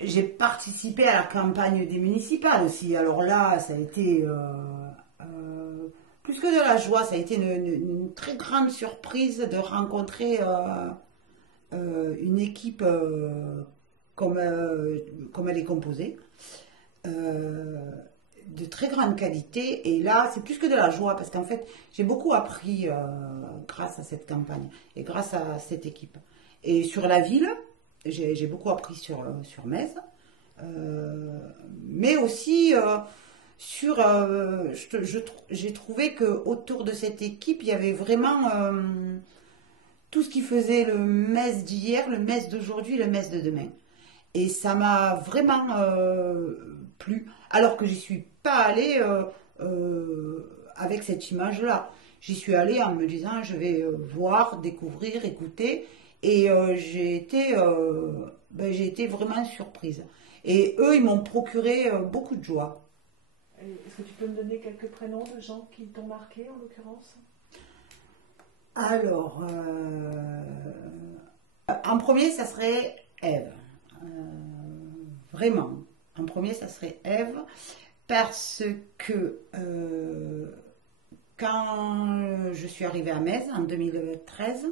j'ai participé à la campagne des municipales aussi. Alors là, ça a été plus que de la joie, ça a été une très grande surprise de rencontrer une équipe comme, comme elle est composée, euh, de très grande qualité. Et là, c'est plus que de la joie parce qu'en fait, j'ai beaucoup appris grâce à cette campagne et grâce à cette équipe. Et sur la ville, j'ai beaucoup appris sur Metz, mais aussi j'ai trouvé que autour de cette équipe, il y avait vraiment tout ce qui faisait le Metz d'hier, le Metz d'aujourd'hui, le Metz de demain. Et ça m'a vraiment plu, alors que j'y suis pas allée avec cette image-là. J'y suis allée en me disant je vais voir, découvrir, écouter, et j'ai été vraiment surprise. Et eux, ils m'ont procuré beaucoup de joie. Est-ce que tu peux me donner quelques prénoms de gens qui t'ont marqué en l'occurrence? Alors, en premier, ça serait Ève. Vraiment. En premier, ça serait Ève, parce que quand je suis arrivée à Metz en 2013,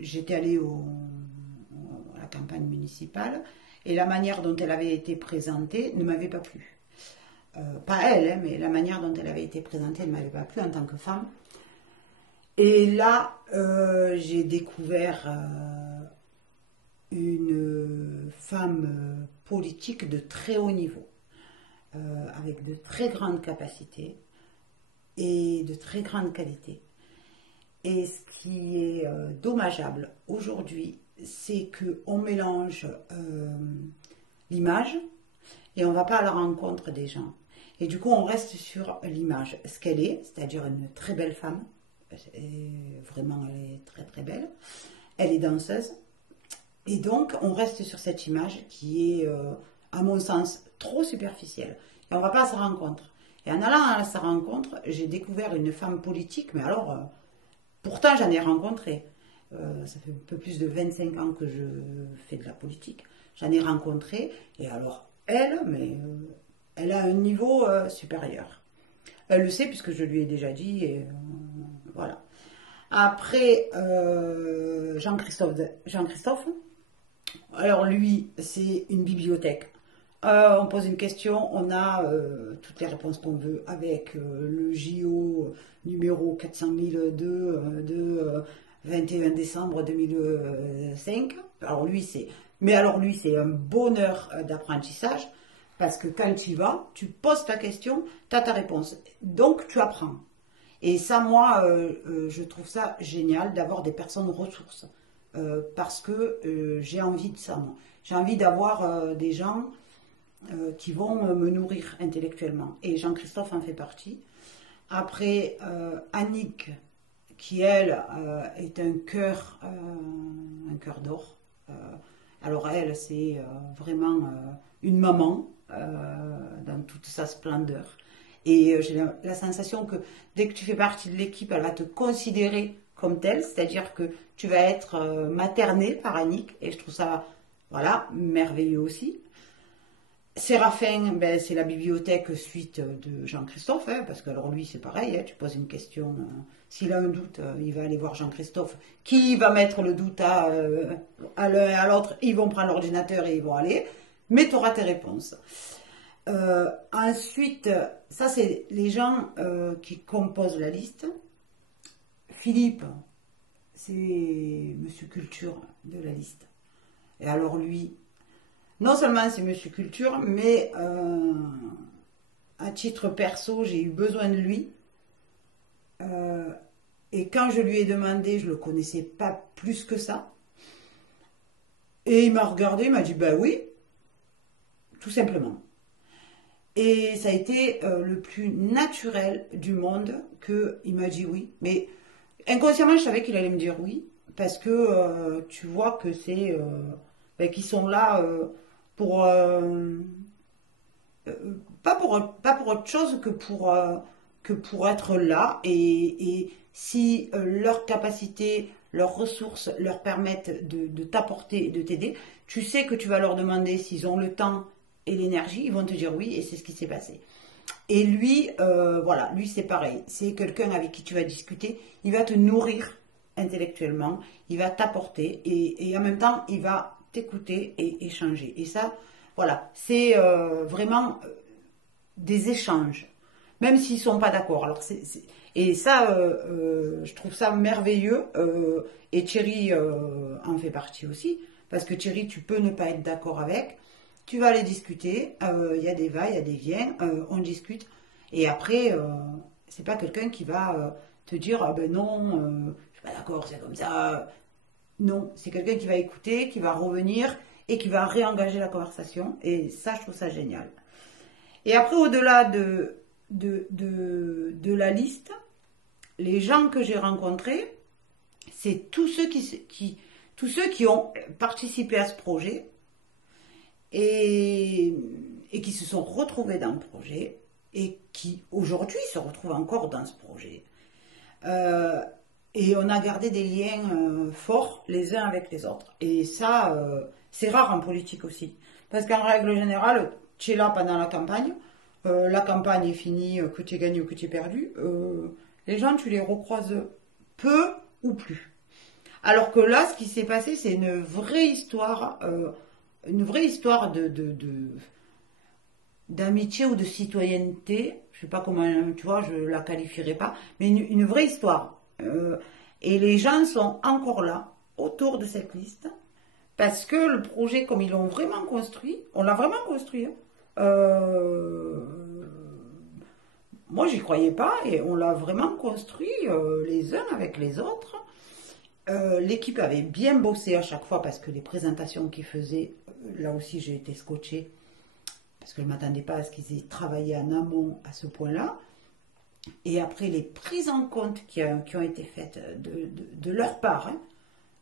j'étais allée à la campagne municipale et la manière dont elle avait été présentée ne m'avait pas plu. Pas elle, hein, mais la manière dont elle avait été présentée ne m'avait pas plu en tant que femme. Et là, j'ai découvert une femme politique de très haut niveau, avec de très grandes capacités et de très grande qualité. Et ce qui est dommageable aujourd'hui, c'est qu'on mélange l'image et on ne va pas à la rencontre des gens. Et du coup, on reste sur l'image, ce qu'elle est, c'est-à-dire une très belle femme. Et vraiment, elle est très très belle. Elle est danseuse. Et donc, on reste sur cette image qui est, à mon sens, trop superficielle. Et on ne va pas à sa rencontre. Et en allant à sa rencontre, j'ai découvert une femme politique, mais alors, pourtant j'en ai rencontré. Ça fait un peu plus de 25 ans que je fais de la politique. J'en ai rencontré, et alors, elle a un niveau supérieur. Elle le sait puisque je lui ai déjà dit, et voilà. Après, Jean-Christophe, alors lui, c'est une bibliothèque. On pose une question, on a toutes les réponses qu'on veut avec le JO numéro 400 002 de 21 décembre 2005. Alors lui, c'est un bonheur d'apprentissage parce que quand tu y vas, tu poses ta question, tu as ta réponse. Donc tu apprends. Et ça, moi, je trouve ça génial d'avoir des personnes ressources. Parce que j'ai envie de ça, moi. J'ai envie d'avoir des gens qui vont me nourrir intellectuellement. Et Jean-Christophe en fait partie. Après, Annick, qui elle est un cœur d'or. Alors elle, c'est vraiment une maman dans toute sa splendeur. Et j'ai la sensation que dès que tu fais partie de l'équipe, elle va te considérer comme telle, c'est-à-dire que tu vas être materné par Annick, et je trouve ça, voilà, merveilleux aussi. Séraphin, ben, c'est la bibliothèque suite de Jean-Christophe, hein, parce que alors lui c'est pareil, hein, tu poses une question, s'il a un doute, il va aller voir Jean-Christophe, qui va mettre le doute à l'un et à l'autre, ils vont prendre l'ordinateur et ils vont aller, mais tu auras tes réponses. Ensuite, ça c'est les gens qui composent la liste. Philippe, c'est Monsieur Culture de la liste. Et alors lui, non seulement c'est Monsieur Culture, mais à titre perso, j'ai eu besoin de lui. Et quand je lui ai demandé, je ne le connaissais pas plus que ça. Et il m'a regardé, il m'a dit, ben oui, tout simplement. Et ça a été le plus naturel du monde qu'il m'a dit oui. Mais inconsciemment, je savais qu'il allait me dire oui, parce que tu vois que c'est ben, qu'ils sont là pour pas pour autre chose que pour être là. Et si leur capacité leurs ressources leur permettent de t'apporter et de t'aider. Tu sais que tu vas leur demander s'ils ont le temps et l'énergie, ils vont te dire oui, et c'est ce qui s'est passé. Et lui, voilà, lui c'est pareil. C'est quelqu'un avec qui tu vas discuter, il va te nourrir intellectuellement, il va t'apporter, et en même temps, il va t'écouter et échanger. Et ça, voilà, c'est vraiment des échanges, même s'ils ne sont pas d'accord. Alors et ça, je trouve ça merveilleux. Et Thierry en fait partie aussi, parce que Thierry, tu peux ne pas être d'accord avec. Tu vas aller discuter. Il y a des va, il y a des viens. On discute. Et après, c'est pas quelqu'un qui va te dire ah ben non, je suis pas d'accord, c'est comme ça. Non, c'est quelqu'un qui va écouter, qui va revenir et qui va réengager la conversation. Et ça, je trouve ça génial. Et après, au-delà de la liste, les gens que j'ai rencontrés, c'est tous ceux qui ont participé à ce projet et qui se sont retrouvés dans le projet et qui aujourd'hui se retrouvent encore dans ce projet. Et on a gardé des liens forts les uns avec les autres. Et ça, c'est rare en politique aussi. Parce qu'en règle générale, tu es là pendant la campagne est finie, que tu es gagné ou que tu es perdu, les gens, tu les recroises peu ou plus. Alors que là, ce qui s'est passé, c'est une vraie histoire d'amitié ou de citoyenneté. Je sais pas comment, tu vois, je la qualifierai pas, mais une vraie histoire. Et les gens sont encore là, autour de cette liste, parce que le projet, comme ils l'ont vraiment construit, on l'a vraiment construit. Moi, j'y croyais pas et on l'a vraiment construit les uns avec les autres. L'équipe avait bien bossé à chaque fois parce que les présentations qu'ils faisaient, là aussi j'ai été scotchée parce que je ne m'attendais pas à ce qu'ils aient travaillé en amont à ce point-là. Et après les prises en compte qui ont été faites de leur part, hein,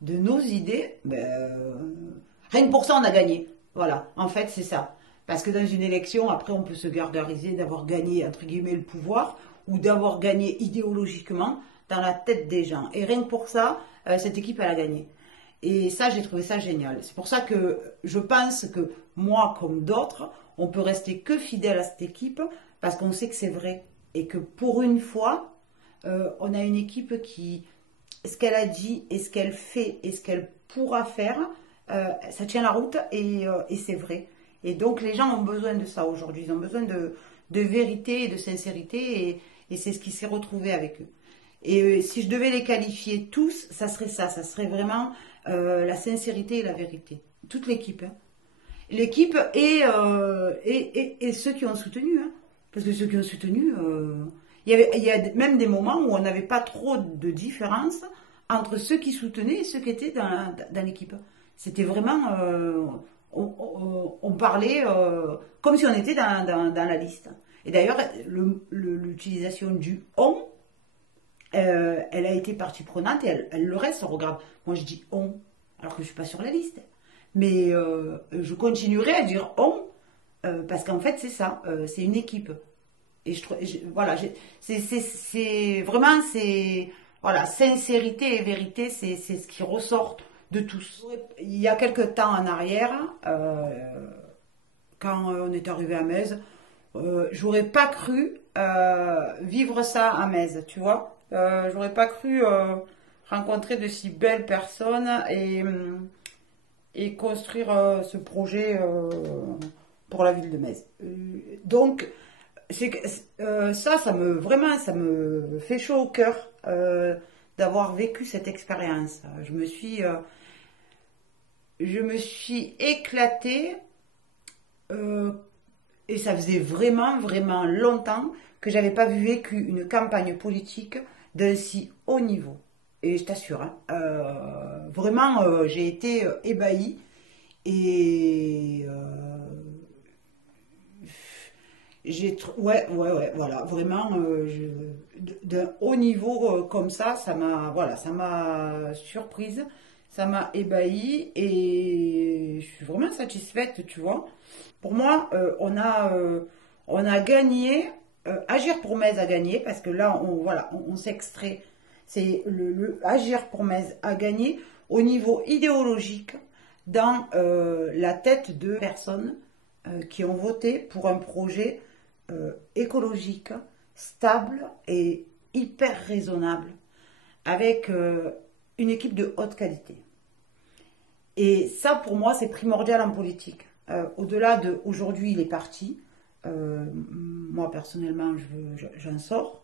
de nos idées, rien que pour ça on a gagné. Voilà, en fait c'est ça. Parce que dans une élection, après, on peut se gargariser d'avoir gagné, entre guillemets, le pouvoir ou d'avoir gagné idéologiquement dans la tête des gens. Et rien que pour ça, cette équipe, elle a gagné. Et ça, j'ai trouvé ça génial. C'est pour ça que je pense que moi, comme d'autres, on peut rester que fidèle à cette équipe parce qu'on sait que c'est vrai. Et que pour une fois, on a une équipe qui, ce qu'elle a dit et ce qu'elle fait et ce qu'elle pourra faire, ça tient la route et c'est vrai. Et donc les gens ont besoin de ça aujourd'hui, ils ont besoin de vérité et de sincérité et c'est ce qui s'est retrouvé avec eux. Et si je devais les qualifier tous, ça serait vraiment la sincérité et la vérité. Toute l'équipe. Hein. L'équipe et ceux qui ont soutenu. Hein. Parce que ceux qui ont soutenu, il y a même des moments où on n'avait pas trop de différence entre ceux qui soutenaient et ceux qui étaient dans l'équipe. C'était vraiment... on parlait comme si on était dans la liste. Et d'ailleurs, l'utilisation du on, elle a été partie prenante et elle le reste, on regarde. Moi, je dis on, alors que je ne suis pas sur la liste. Mais je continuerai à dire on, parce qu'en fait, c'est ça, c'est une équipe. Et voilà, c'est vraiment, voilà, sincérité et vérité, c'est ce qui ressort de tous. Il y a quelques temps en arrière, quand on est arrivé à Metz, j'aurais pas cru vivre ça à Metz, tu vois. J'aurais pas cru rencontrer de si belles personnes et construire ce projet pour la ville de Metz. Donc, ça me fait chaud au cœur d'avoir vécu cette expérience. Je me suis éclatée et ça faisait vraiment, vraiment longtemps que j'avais pas vécu une campagne politique d'un si haut niveau. Et je t'assure, hein, vraiment, j'ai été ébahie et voilà, vraiment, d'un haut niveau comme ça m'a surprise, ça m'a ébahie et je suis vraiment satisfaite, tu vois. Pour moi, on a gagné, Agir pour Metz a gagné parce que là, on s'extrait C'est Agir pour Metz a gagné au niveau idéologique dans la tête de personnes qui ont voté pour un projet écologique, stable et hyper raisonnable, avec une équipe de haute qualité. Et ça, pour moi, c'est primordial en politique. Au-delà de aujourd'hui, il est parti. Moi, personnellement, j'en sors.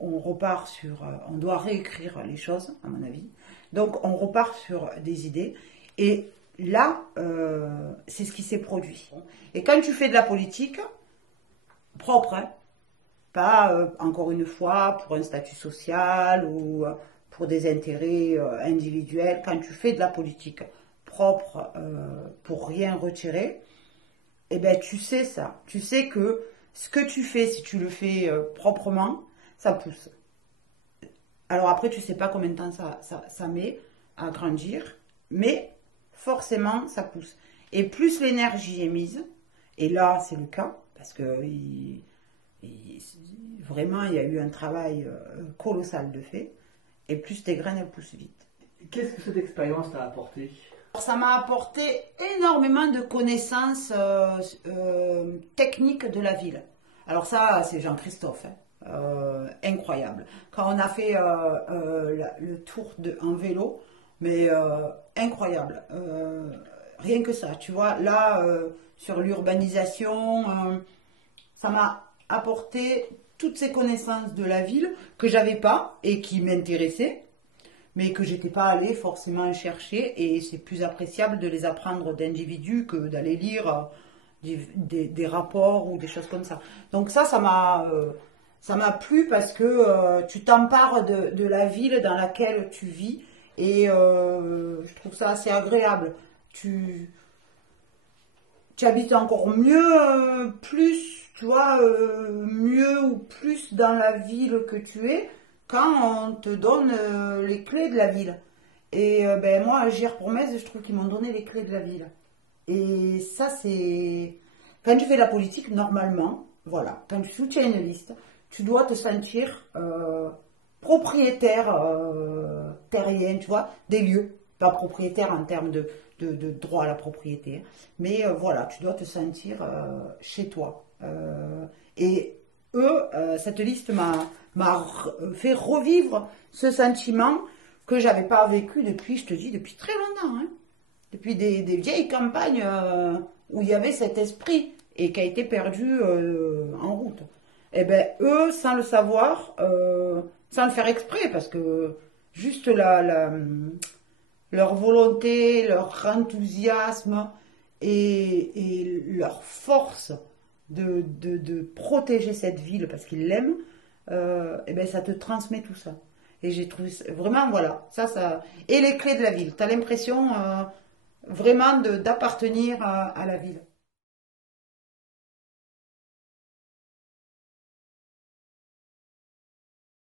On repart sur... on doit réécrire les choses, à mon avis. Donc, on repart sur des idées. Et là, c'est ce qui s'est produit. Et quand tu fais de la politique, propre, hein, pas, encore une fois, pour un statut social ou pour des intérêts individuels. Quand tu fais de la politique propre pour rien retirer, eh ben, tu sais ça. Tu sais que ce que tu fais, si tu le fais proprement, ça pousse. Alors après, tu ne sais pas combien de temps ça met à grandir, mais forcément, ça pousse. Et plus l'énergie est mise, et là, c'est le cas, parce que vraiment, il y a eu un travail colossal de fait, et plus tes graines, elles poussent vite. Qu'est-ce que cette expérience t'a apporté? Ça m'a apporté énormément de connaissances techniques de la ville. Alors ça, c'est Jean-Christophe, hein. Incroyable. Quand on a fait le tour en vélo, mais incroyable. Rien que ça, tu vois, là, sur l'urbanisation, ça m'a apporté toutes ces connaissances de la ville que j'avais pas et qui m'intéressaient, mais que j'étais pas allée forcément chercher, et c'est plus appréciable de les apprendre d'individus que d'aller lire des rapports ou des choses comme ça. Donc ça m'a plu parce que tu t'empares de la ville dans laquelle tu vis, et je trouve ça assez agréable. Tu habites encore mieux, plus, tu vois, mieux ou plus dans la ville que tu es, quand on te donne les clés de la ville. Et ben, moi, Agir pour Metz, je trouve qu'ils m'ont donné les clés de la ville. Et ça, c'est... Quand tu fais de la politique, normalement, voilà, quand tu soutiens une liste, tu dois te sentir propriétaire terrien, tu vois, des lieux. Pas propriétaire en termes de droit à la propriété, mais voilà, tu dois te sentir chez toi. Et eux, cette liste m'a fait revivre ce sentiment que j'avais pas vécu depuis, je te dis, depuis très longtemps, hein. Depuis des vieilles campagnes où il y avait cet esprit et qui a été perdu en route. Et ben eux, sans le savoir, sans le faire exprès, parce que juste leur volonté, leur enthousiasme et leur force de protéger cette ville parce qu'ils l'aiment, et ben ça te transmet tout ça. Et j'ai trouvé vraiment, voilà, ça. Et les clés de la ville. Tu as l'impression vraiment d'appartenir à la ville.